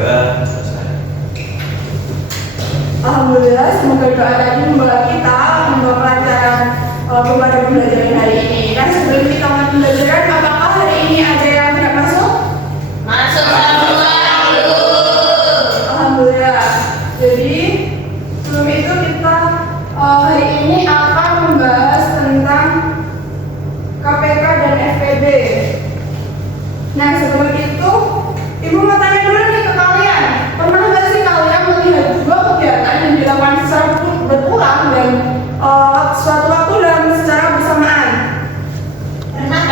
berdoa, selesai. Alhamdulillah, semoga doa tadi membawa kita membawa pelajaran kepada pembelajaran hari ini. Dan sebelum kita mulai pembelajaran, apakah hari ini ada yang tidak masuk? Masuk semua dulu. Alhamdulillah. Jadi sebelum itu kita hari ini akan membahas tentang KPK dan FPB. Nah, sebelum itu Ibu mau tanya dulu nih ke kalian, pernah nggak sih kalian melihat dua kegiatan yang dilakukan secara berulang dan suatu waktu dan secara bersamaan? Pernah.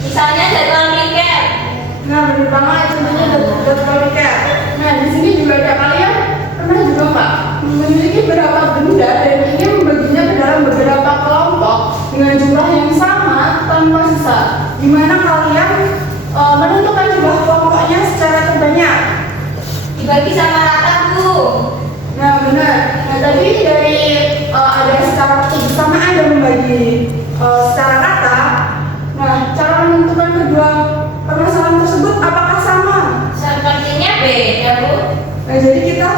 Misalnya jadwal piket. Nah, benar banget, contohnya jadwal piket. Nah, di sini juga ada kalian pernah juga nggak memiliki beberapa benda dan ingin membaginya ke dalam beberapa kelompok dengan jumlah yang sama tanpa sisa. Gimana kalian menentukan jumlah kelompoknya secara terbanyak? Dibagi sama rata, Bu. Nah, benar. Nah, tadi dari ada secara bersamaan dan membagi secara rata. Nah, cara menentukan kedua permasalahan tersebut apakah sama? Sepertinya beda, Bu. Nah, jadi kita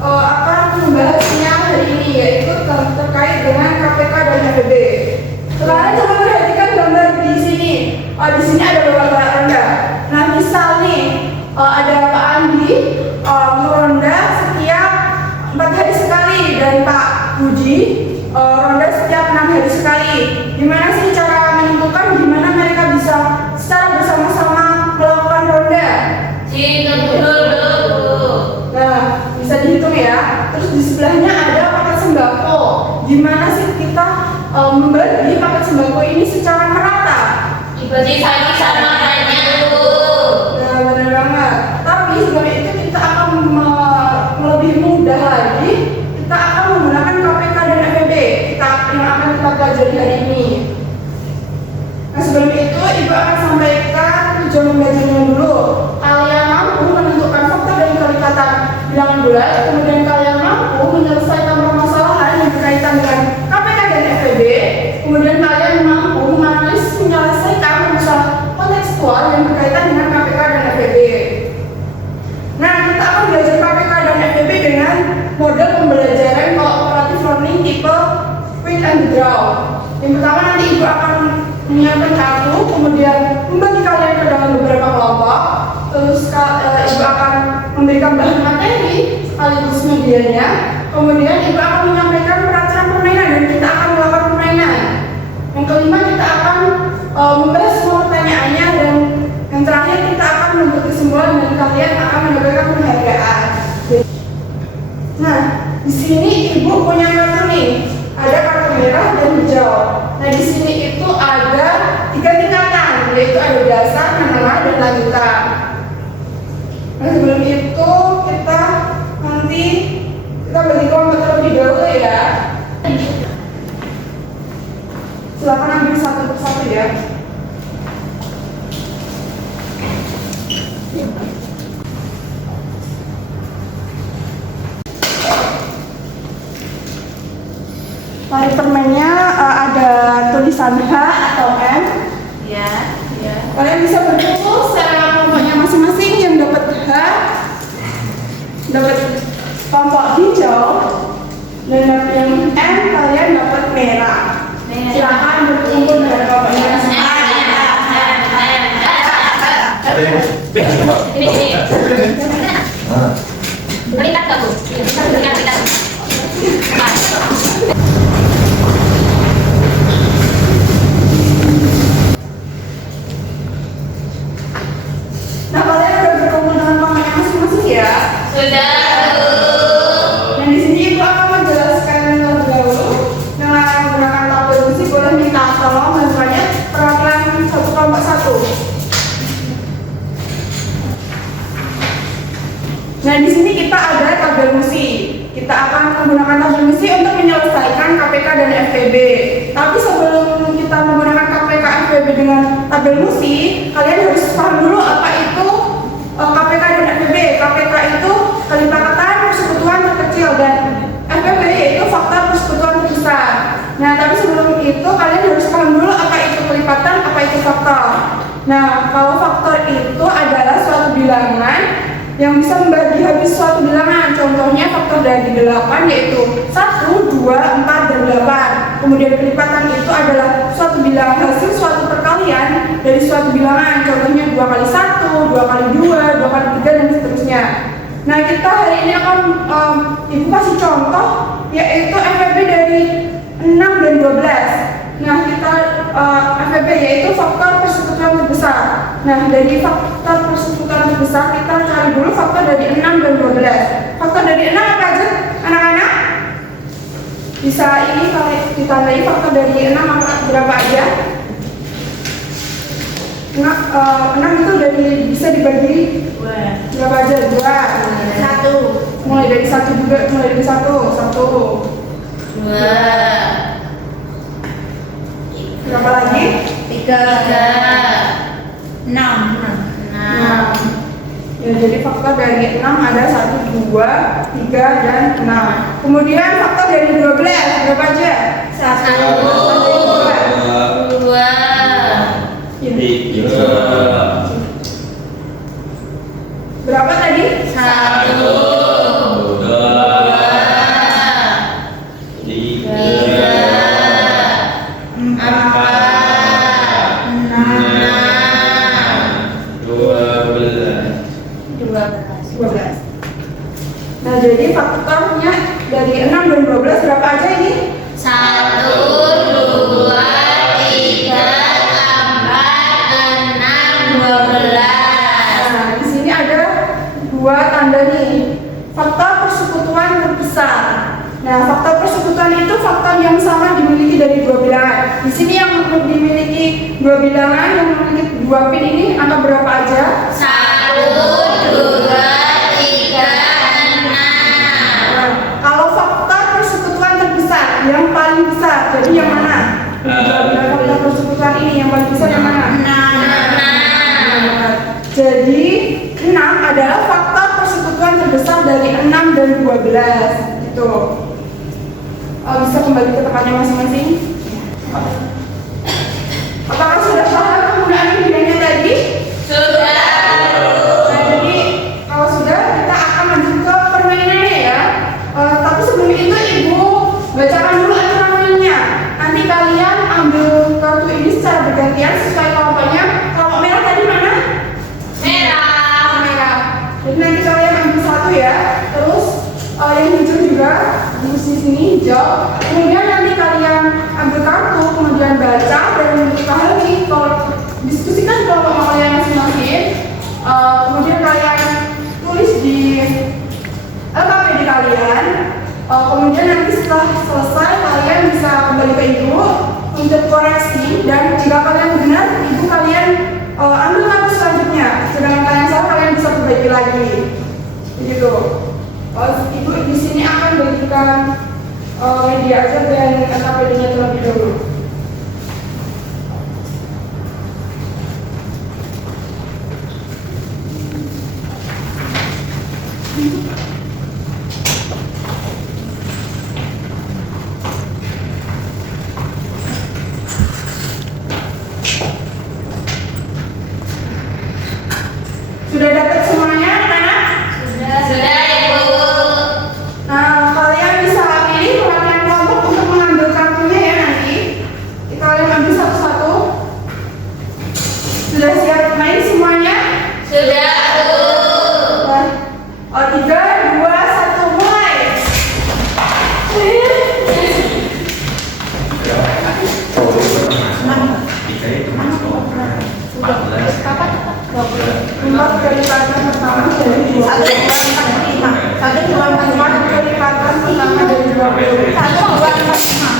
akan membahasnya hari ini, yaitu terkait dengan KPK dan FPB. Sekarang coba perhatikan gambar di sini. Di sini ada beberapa ronda. Nah, misal nih ada Pak Andi meronda setiap 4 hari sekali dan Pak Budi ronda setiap 6 hari sekali. Gimana sih cara menentukan gimana mereka bisa secara bersama-sama melakukan ronda? Hitung dulu, Bu. Nah, bisa dihitung ya. Terus di sebelahnya ada paket sembako. Gimana sih kita membagi paket sembako ini secara merata? Dibagi sama ranya, Bu. Nah, benar banget. Tapi sebelum itu kita akan lebih mudah lagi. Kita akan menggunakan KPK dan FPB. Yang akan kita pelajari hari ini. Nah, sebelum itu Ibu akan sampaikan tujuan membelajarnya dulu. Kalian mampu menentukan faktor dan kelikatan bilangan bulat, kemudian kalian mampu menyelesaikan permasalahan yang berkaitan dengan KPK dan FPB, kemudian kalian mampu menganalisis menyelesaikan masalah kontekstual yang berkaitan dengan KPK dan FPB. Nah, kita akan belajar KPK dan FPB dengan model pembelajaran cooperative learning tipe quick and draw. Yang pertama nanti Ibu akan menyiapkan kartu, kemudian membagi kalian ke dalam beberapa kelompok. Terus Ibu akan memberikan bahan materi sekaligus medianya. Kemudian Ibu akan menyampaikan peraturan permainan dan kita akan melakukan permainan. Yang kelima kita akan membahas semua pertanyaannya dan yang terakhir kita akan membuat kesimpulan dan kalian akan mendapatkan penghargaan. Nah, di sini Ibu punya kartu nih. Ada kartu merah dan hijau. Nah, di sini itu ada 3 tingkatan, yaitu ada dasar, menengah, dan lanjutan. Nah, sebelum itu kita bagi kelompok terlebih dahulu ya. Silakan ambil satu persatu ya. Mari permennya ada tulisan H atau M. Ya. Kalian bisa berkumpul secara kelompoknya masing-masing. Yang dapat H dapat kelompok hijau dan yang M kalian dapat merah. Silakan berkumpul dengan kelompoknya masing-masing. Ada yang Ini. Berikan ke Bu. Berikan. Nah, kalian udah berkumpul dengan kelompoknya masing-masing ya? Sudah, Bu. Dan di sini Ibu akan menjelaskan terlebih dahulu dengan menggunakan tabel musik. Boleh minta tolong bantuannya perwakilan satu kelompok satu. Nah, di sini kita ada tabel musik. Kita akan menggunakan tabel musik untuk menyelesaikan KPK dan FPB. Tapi sebelum kita menggunakan KPK FPB dengan tabel musik, kalian harus paham dulu apa itu KPK dan FPB. KPK itu kelipatan persekutuan terkecil dan FPB yaitu faktor persekutuan terbesar. Nah, tapi sebelum itu kalian harus paham dulu apa itu kelipatan, apa itu faktor. Nah, kalau faktor itu adalah suatu bilangan bilangan yang bisa membagi habis suatu bilangan. Contohnya faktor dari 8 yaitu 1, 2, 4, dan 8. Kemudian pelipatan itu adalah suatu bilangan hasil suatu perkalian dari suatu bilangan. Contohnya 2 kali 1, 2 kali 2, 2 kali 3, dan seterusnya. Nah, kita hari ini akan Ibu kasih contoh yaitu FEB dari 6 dan 12. Nah, kita FEB yaitu faktor persekutuan terbesar. Nah, dari faktor persekutuan terbesar kita cari dulu faktor dari 6 dan 12. Faktor dari 6 apa aja, anak-anak? Bisa ini kalau ditandai faktor dari 6 berapa aja? 6 itu dari bisa dibagi berapa aja? 2. 1. Mulai dari 1 juga, mulai dari 1. 1. 2. Berapa lagi? 3. 6. 6. Ya, jadi faktor dari 6 ada 1, 2, 3, dan 6. Kemudian faktor dari 12 berapa aja? 1, 2, 3, berapa tadi? 1, 2, 3, 12. Nah, jadi faktornya dari 6 dan 12 berapa aja ini? 1, 2, 3, 4, 6, 12. Nah, di sini ada 2 tanda nih. Faktor persekutuan terbesar. Nah, faktor persekutuan itu faktor yang sama dimiliki dari 2 bilangan. Di sini yang dimiliki 2 bilangan yang memiliki 2 pin ini angka berapa aja? 1, 2, 3, 6. Nah, kalau faktor persekutuan terbesar yang paling besar, jadi yang mana? Faktor persekutuan ini yang paling besar yang mana? 6. Jadi 6 adalah faktor persekutuan terbesar dari 6 dan 12. Gitu. Bisa kembali ke tempatnya masing-masing? Apakah sudah paham penggunaan bilangnya tadi? Sudah. Nah, jadi kalau sudah, kita akan lanjut ke permainannya ya. Tapi sebelum itu Ibu bacakan dulu aturan mainnya. Nanti kalian ambil kartu ini secara bergantian sesuai kelompoknya. Kelompok merah tadi mana? Merah. Merah. Jadi nanti kalian ambil satu ya. Terus yang hijau juga di sini hijau. Kemudian nanti kalian ambil kartu, kemudian baca dan pahami, kalau diskusikan kelompok kalian masing-masing. Kemudian kalian tulis di LKPD kalian. Kemudian nanti setelah selesai kalian bisa kembali ke Ibu untuk koreksi, dan jika kalian benar, Ibu kalian ambil kartu selanjutnya. Sedangkan kalian salah, kalian bisa perbaiki lagi. Begitu. Ibu di sini akan berikan media aja dan LKPD-nya terlebih dahulu. Sudah dapat semuanya, anak-anak? Sudah, Ibu. Nah, kalian bisa pilih perhatian kelompok untuk mengambil kartunya ya nanti. Kalian ambil satu-satu. Sudah siap main semuanya? Sudah, Bu. 3, 2, 1, mulai. Empat kelipatan pertama dari 20. Satu dua empat kelipatan pertama dari 20.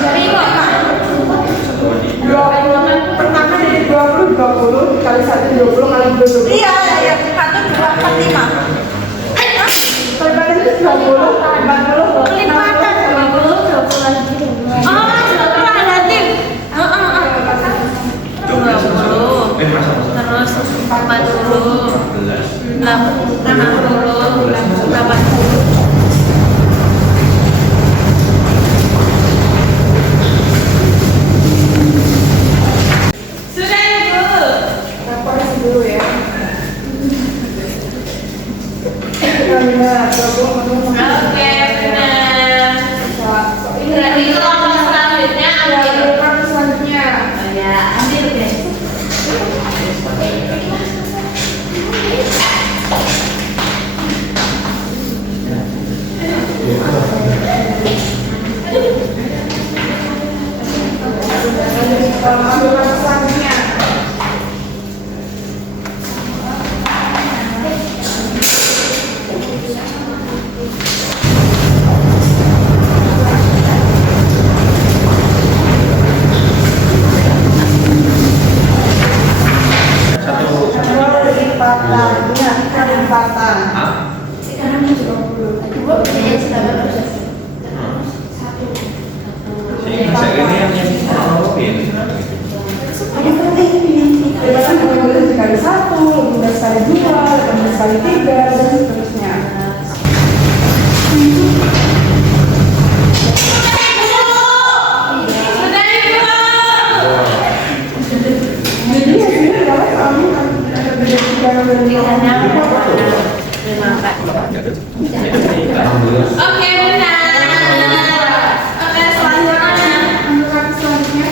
Dari kok? 20 pertama dari 20 dikali 1 20 kali 2 20. Iya, ya, 1, 2, 4, 5. Kelipatan itu 20, 40, Kelipatan 20, 20 lagi. Oh, 20 relatif. 20. Terus 40, 60, 80. Sudah, Ibu. Kita koreksi dulu ya. benar. Gabung menu. Oke, benar. Berarti kelompok selanjutnya ambil. Kelompok selanjutnya. Oh ya, ambil deh. Ambil kelompok selanjutnya. Lipatan, ini lipatan. Hah? Sekarang 20. Dua biasanya sudah berproses. Segini yang ngomongin. Lipatan lebih sekali satu, lebih sekali dua, lebih sekali tiga, dan seterusnya. Jadi hasilnya adalah kami ada beda tiga dan lima. Oke, benar. Oke, selanjutnya. Ambil selanjutnya.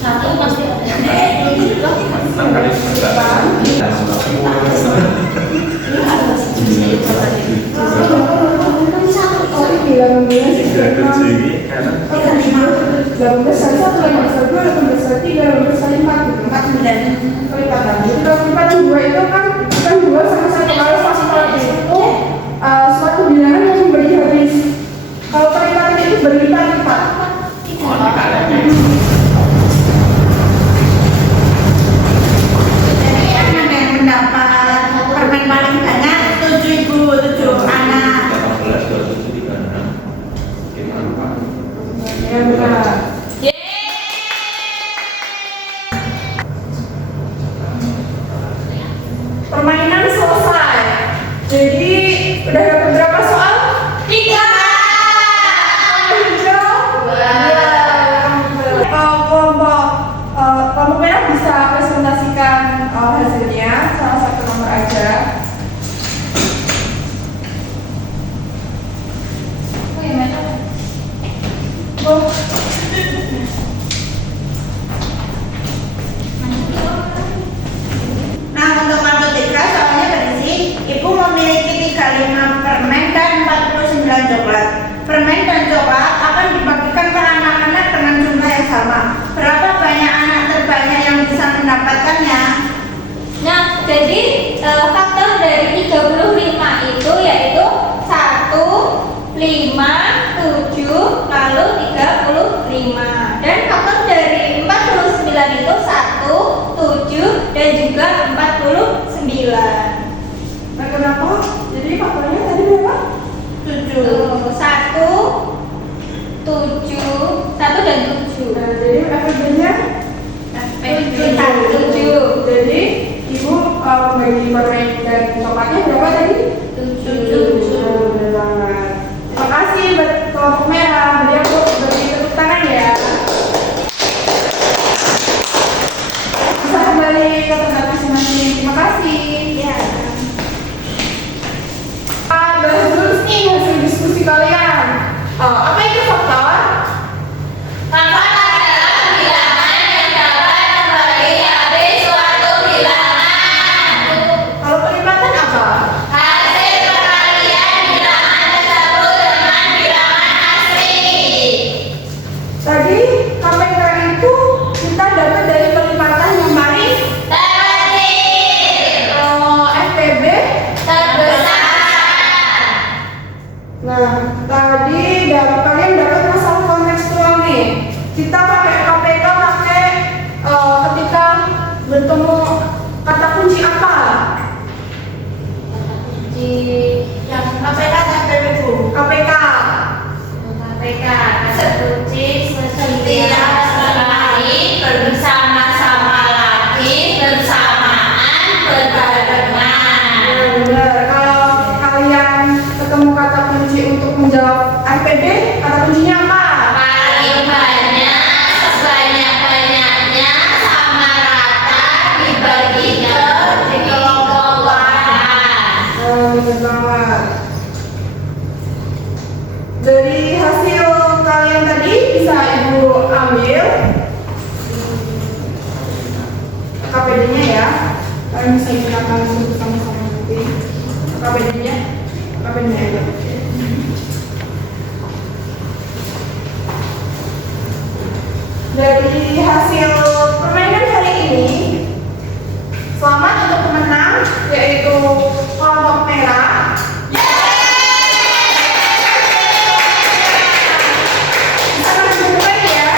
Satu pasti ada. Suatu bilangan yang memberi habis. Kalau perlipatan itu berlipat-lipat. Jadi anak yang mendapat permen paling banyak 7 anak. Ya benar. Permainan selesai. Jadi udah dapat berapa soal? 3. Kelompok merah bisa presentasikan hasilnya, salah satu nomor aja. Oh, Nah, untuk kartoteca soalnya berisi ibu memiliki 35 permen dan 49 coklat. Permen dan coklat akan dibagikan ke anak-anak dengan jumlah yang sama. Berapa banyak anak terbanyak yang bisa mendapatkannya? Nah, jadi faktor dari 35 itu yaitu 1, 5, 7, lalu 35. Dan faktor dari 49 itu 1, 7, dan juga 49. nah kenapa? Jadi faktornya tadi berapa? 7. 1, 7, 1 dan 7. Nah, jadi FB-nya 7. Jadi ibu bagi permen dan coklatnya berapa tadi? 7. Benar banget. Terima kasih buat kelompok merah. Beliau beri tepuk tangan ya. Bisa kembali ke tempat masing-masing. Terima kasih. Ya. Bahas dulu nih hasil diskusi kalian. Apa itu faktor? Faktor adalah bilangan yang dapat membagi habis suatu bilangan. Kalau perlipatan apa? Hasil perkalian bilangan tersebut dengan bilangan asli. Tadi KPK itu kita dapat dari perlipatan yang paling Terkecil. FPB. Terbesar. Nah, tadi kalian dapat masalah kontekstual nih. Kita pakai KPK ketika bertemu kata kunci apa? Kunci Yang KPK dan PPU. KPK. KPK kata kunci setia Selain bersama-sama lagi bersamaan berbarengan. Benar. Kalau kalian ketemu kata kunci untuk menjawab FPB, kata kuncinya apa? Paling banyak Dari hasil permainan hari ini, selamat untuk pemenang yaitu kelompok merah. Bisa lanjut lagi ya.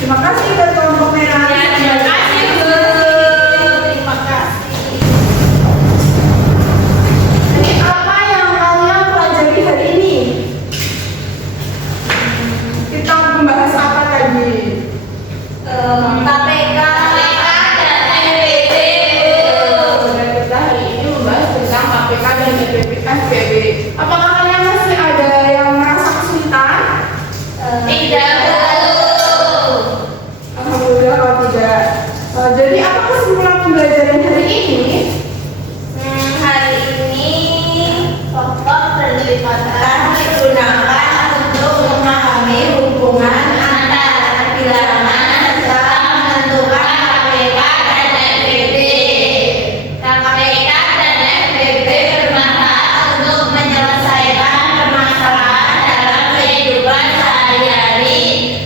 Terima kasih buat kelompok merah. Terima kasih, Bu. Terima kasih. Jadi apa yang kalian pelajari hari ini? Kita membahas apa tadi? KPK dan FPB, Bu. Dan kita hari ini membahas tentang KPK dan FPB. Apakah kalian masih ada yang merasa kesulitan? Tidak, Bu. Alhamdulillah kalau tidak. Jadi apa kesimpulan pembelajaran hari ini? Hari ini pokok penelitian digunakan untuk memahami hubungan antara bilangan serta menentukan KPK dan FPB. KPK dan FPB bermanfaat untuk menyelesaikan permasalahan dalam kehidupan sehari-hari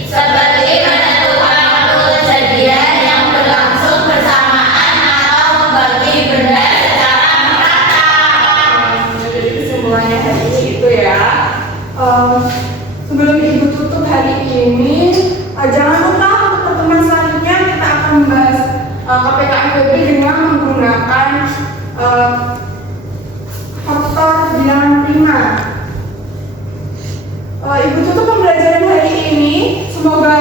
seperti menentukan waktu kejadian yang berlangsung bersamaan atau membagi benda secara merata. Jadi kesimpulannya hari ini itu ya. Sebelum ibu tutup hari ini, jangan lupa untuk pertemuan selanjutnya kita akan membahas KPK FPB dengan menggunakan faktor bilangan prima. Ibu tutup pembelajaran hari ini. Semoga